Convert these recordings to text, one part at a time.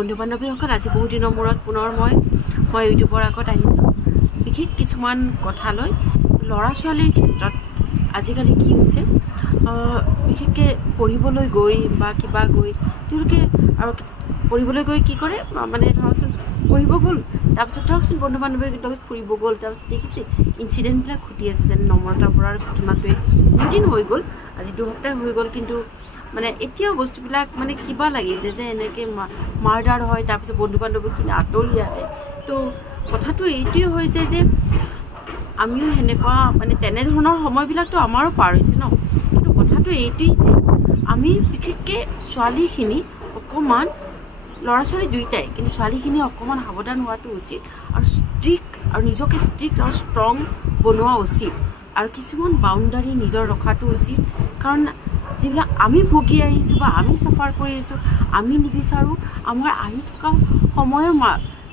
বন্ধু বান্ধৱীসকল, আজি বহু দিনৰ মূৰত পুনৰ মই ইউটিউবৰ আগত আহিছোঁ বিশেষ কিছুমান কথা লৈ। ল'ৰা ছোৱালীৰ ক্ষেত্ৰত আজিকালি কি হৈছে, বিশেষকৈ পঢ়িবলৈ গৈ বা কিবা গৈ তেওঁলোকে আৰু পঢ়িবলৈ গৈ কি কৰে, মানে ধৰকচোন পঢ়িব গ'ল, তাৰপিছত ধৰকচোন বন্ধু বান্ধৱীৰ লগত ফুৰিব গ'ল, তাৰপিছত দেখিছে ইনচিডেণ্টবিলাক ঘটি আছে। যেনে নম্ৰতা বৰাৰ ঘটনাটোৱে দুদিন হৈ গ'ল, আজি দুসপ্তাহ হৈ গ'ল, কিন্তু মানে এতিয়াও বস্তুবিলাক মানে কিবা লাগিছে যে এনেকৈ মাৰ্ডাৰ হয়, তাৰপিছত বন্ধু বান্ধৱীখিনি আঁতৰি আহে। তো কথাটো এইটোৱে হৈ যায় যে আমিও সেনেকুৱা মানে তেনেধৰণৰ সময়বিলাকতো আমাৰো পাৰ হৈছে ন, কিন্তু কথাটো এইটোৱেই যে আমি বিশেষকৈ ছোৱালীখিনি অকণমান, ল'ৰা ছোৱালী দুয়োটাই, কিন্তু ছোৱালীখিনি অকণমান সাৱধান হোৱাটো উচিত আৰু ষ্ট্ৰিক্ট আৰু নিজকে ষ্ট্ৰিক্ট আৰু ষ্ট্ৰং বনোৱা উচিত আৰু কিছুমান বাউণ্ডাৰী নিজৰ ৰখাটো উচিত। কাৰণ যিবিলাক আমি ভুগি আহিছোঁ বা আমি চাফাৰ কৰি আহিছোঁ, আমি নিবিচাৰোঁ আমাৰ আহি থকা সময়ৰ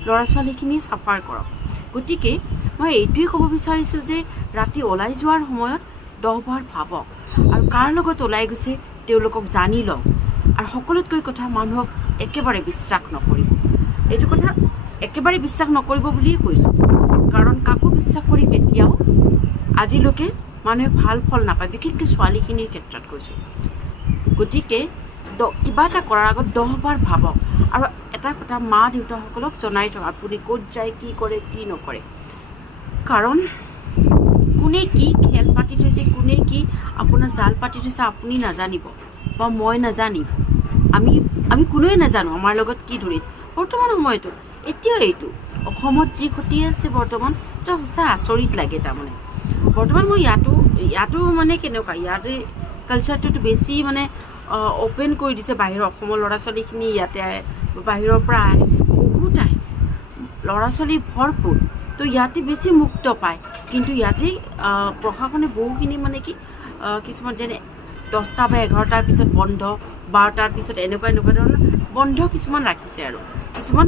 ল'ৰা ছোৱালীখিনি চাফাৰ কৰক। গতিকে মই এইটোৱে ক'ব বিচাৰিছোঁ যে ৰাতি ওলাই যোৱাৰ সময়ত 10 বাৰ ভাবক আৰু কাৰ লগত ওলাই গৈছে তেওঁলোকক জানি লওক। আৰু সকলোতকৈ কথা, মানুহক একেবাৰে বিশ্বাস নকৰিব। এইটো কথা একেবাৰে বিশ্বাস নকৰিব বুলিয়ে কৈছোঁ, কাৰণ কাকো বিশ্বাস কৰি কেতিয়াও আজিলৈকে মানুহে ভাল ফল নাপায়, বিশেষকৈ ছোৱালীখিনিৰ ক্ষেত্ৰত কৈছোঁ। গতিকে কিবা এটা কৰাৰ আগত 10 বাৰ ভাবক। আৰু এটা কথা মা দেউতাসকলক জনাই থওক আপুনি ক'ত যায়, কি কৰে, কি নকৰে। কাৰণ কোনে কি খেল পাতি থৈছে, কোনে কি আপোনাৰ জাল পাতি থৈছে আপুনি নাজানিব বা মই নাজানিম, আমি কোনোৱে নাজানো আমাৰ লগত কি ধৰিছে বৰ্তমান সময়তো। এতিয়াও এইটো অসমত যি ঘটি আছে বৰ্তমান, এটা সঁচা আচৰিত লাগে। তাৰমানে বৰ্তমান মই ইয়াতো মানে কেনেকুৱা, ইয়াতে কালচাৰটোতো বেছি মানে অ'পেন কৰি দিছে। বাহিৰৰ অসমৰ ল'ৰা ছোৱালীখিনি ইয়াতে আহে, বাহিৰৰ পৰা আহে, বহুত আহে, ল'ৰা ছোৱালী ভৰপূৰ, তো ইয়াতে বেছি মুক্ত পায়। কিন্তু ইয়াতে প্ৰশাসনে বহুখিনি মানে কি কিছুমান যেনে 10টা বা 11টাৰ পিছত বন্ধ, 12টাৰ পিছত এনেকুৱা ধৰণৰ বন্ধ কিছুমান ৰাখিছে আৰু কিছুমান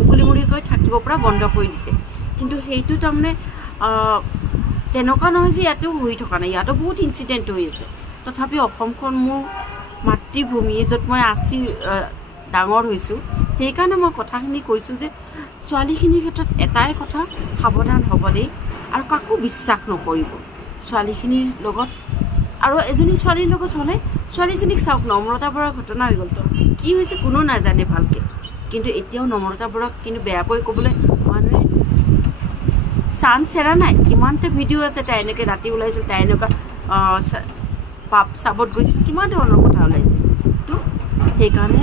মুকলিমুৰীকৈ থাকিব পৰা বন্ধ কৰি দিছে। কিন্তু সেইটো তাৰমানে তেনেকুৱা নহয় যে ইয়াতেও হৈ থকা নাই, ইয়াতো বহুত ইনচিডেণ্ট হৈ আছে। তথাপিও অসমখন মোৰ মাতৃভূমি, য'ত মই ডাঙৰ হৈছোঁ, সেইকাৰণে মই কথাখিনি কৈছোঁ যে ছোৱালীখিনিৰ ক্ষেত্ৰত এটাই কথা, সাৱধান হ'ব দেই আৰু কাকো বিশ্বাস নকৰিব ছোৱালীখিনিৰ লগত। আৰু এজনী ছোৱালীৰ লগত হ'লে ছোৱালীজনীক চাওক, নম্ৰতা বৰাৰ ঘটনা হৈ গ'ল, তো কি হৈছে কোনো নাজানে ভালকৈ, কিন্তু এতিয়াও নম্ৰতা বৰাক কিন্তু বেয়াকৈ ক'বলৈ মানুহে চান্স এৰা নাই। কিমানটা ভিডিঅ' আছে, তাই এনেকৈ ৰাতি ওলাইছিল, তাই এনেকুৱা পাপ চাবত গৈছিল, কিমান ধৰণৰ কথা ওলাইছে। তো সেইকাৰণে